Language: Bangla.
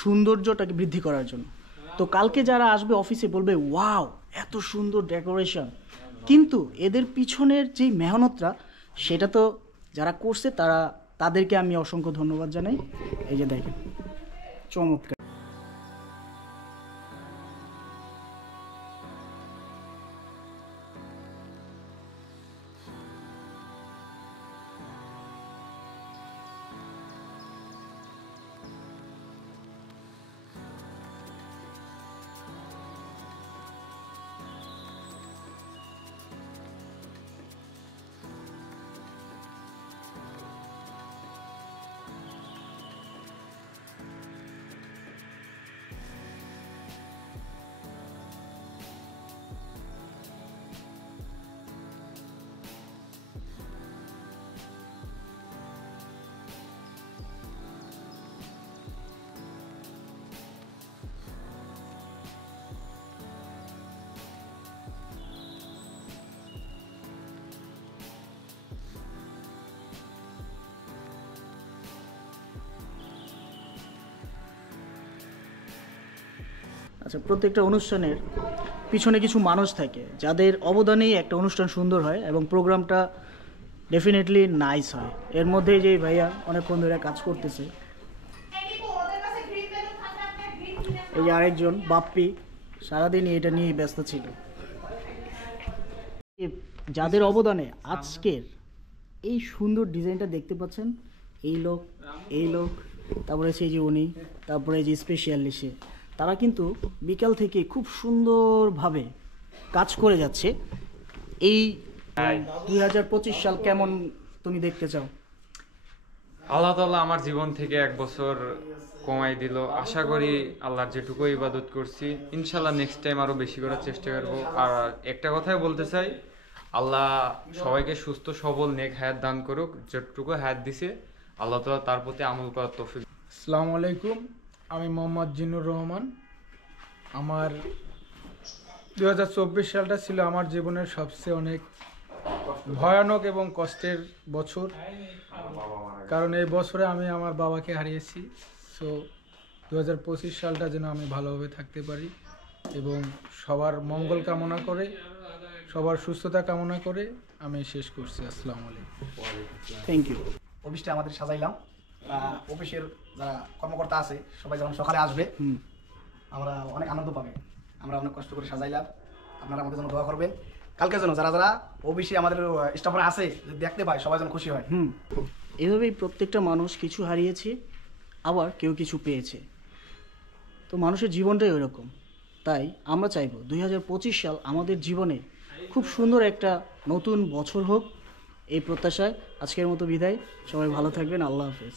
সৌন্দর্যটাকে বৃদ্ধি করার জন্য। তো কালকে যারা আসবে অফিসে বলবে ওয়াও এত সুন্দর ডেকোরেশন, কিন্তু এদের পিছনের যেই মেহনতটা সেটা তো যারা করছে তাদেরকে আমি অসংখ্য ধন্যবাদ জানাই। এই যে দেখেন চমৎকার। আচ্ছা, প্রত্যেকটা অনুষ্ঠানের পিছনে কিছু মানুষ থাকে যাদের অবদানেই একটা অনুষ্ঠান সুন্দর হয় এবং প্রোগ্রামটা ডেফিনেটলি নাইস হয়। এর মধ্যে যে ভাইয়া অনেকক্ষণ ধরে কাজ করতেছে, এই যে আরেকজন বাপ্পি সারাদিনই এটা নিয়েই ব্যস্ত ছিল। যাদের অবদানে আজকের এই সুন্দর ডিজাইনটা দেখতে পাচ্ছেন, এই লোক তারপরে সেই যে উনি, তারপরে যে স্পেশালি সে, তারা কিন্তু বিকাল থেকে খুব সুন্দরভাবে কাজ করে যাচ্ছে। এই 2025 সাল কেমন তুমি দেখতে চাও? আল্লাহ তাআলা আমার জীবন থেকে 1 বছর কমাই দিল। আশা করি আল্লাহর যেটুকু ইবাদত করছি ইনশাল্লাহ নেক্সট টাইম আরো বেশি করার চেষ্টা করব। আর একটা কথাই বলতে চাই, আল্লাহ সবাইকে সুস্থ সবল নেক হায়াত দান করুক। যেটুকু হায়াত দিছে আল্লাহ তাআলা তার প্রতি আমল করার তৌফিক। আসসালামু আলাইকুম, আমি মোহাম্মদ জিনুর রহমান। আমার 2024 সালটা ছিল আমার জীবনের সবচেয়ে অনেক ভয়ানক এবং কষ্টের বছর, কারণ এই বছরে আমি আমার বাবাকে হারিয়েছি। সো 2025 সালটা যেন আমি ভালোভাবে থাকতে পারি এবং সবার মঙ্গল কামনা করে, সবার সুস্থতা কামনা করে আমি শেষ করছি। আসসালামু আলাইকুম। Thank you. অফিসটা আমাদের সাজাইলাম, অফিসের যারা কর্মকর্তা আছে সবাই যখন সকালে আসবে আমরা অনেক আনন্দ পাবে। আমরা অনেক কষ্ট করে সাজাইলাম, আপনারা আমাদের জন্য দোয়া করবেন। কালকে যেন যারা যারা অফিসে আমাদের স্টাফরা আছে দেখতে পায় সবাই যেন খুশি হয়। এভাবেই প্রত্যেকটা মানুষ কিছু হারিয়েছে, আবার কেউ কিছু পেয়েছে। তো মানুষের জীবনটাই ওইরকম। তাই আমরা চাইব 2025 সাল আমাদের জীবনে খুব সুন্দর একটা নতুন বছর হোক, এই প্রত্যাশায় আজকের মতো বিদায়। সবাই ভালো থাকবেন। আল্লাহ হাফেজ।